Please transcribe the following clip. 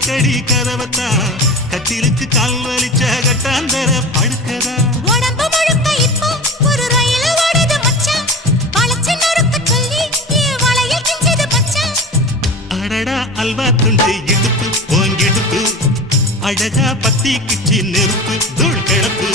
கடி கதவத்தான் கட்டிலுக்கு கால் வலிச்ச கட்டாந்தர படுக்கதா உடம்பு முழுக்க இப்போ ஒரு ரயில் ஓடுது மச்சான் வளைச்சு நறுக்க சொல்லி வளையல் கிஞ்சது மச்சான் அடடா அல்வா துண்டு இடுப்பு போங்கிடுப்பு அழகா பத்தி கிச்சி நெருப்பு தூள் கிளப்பு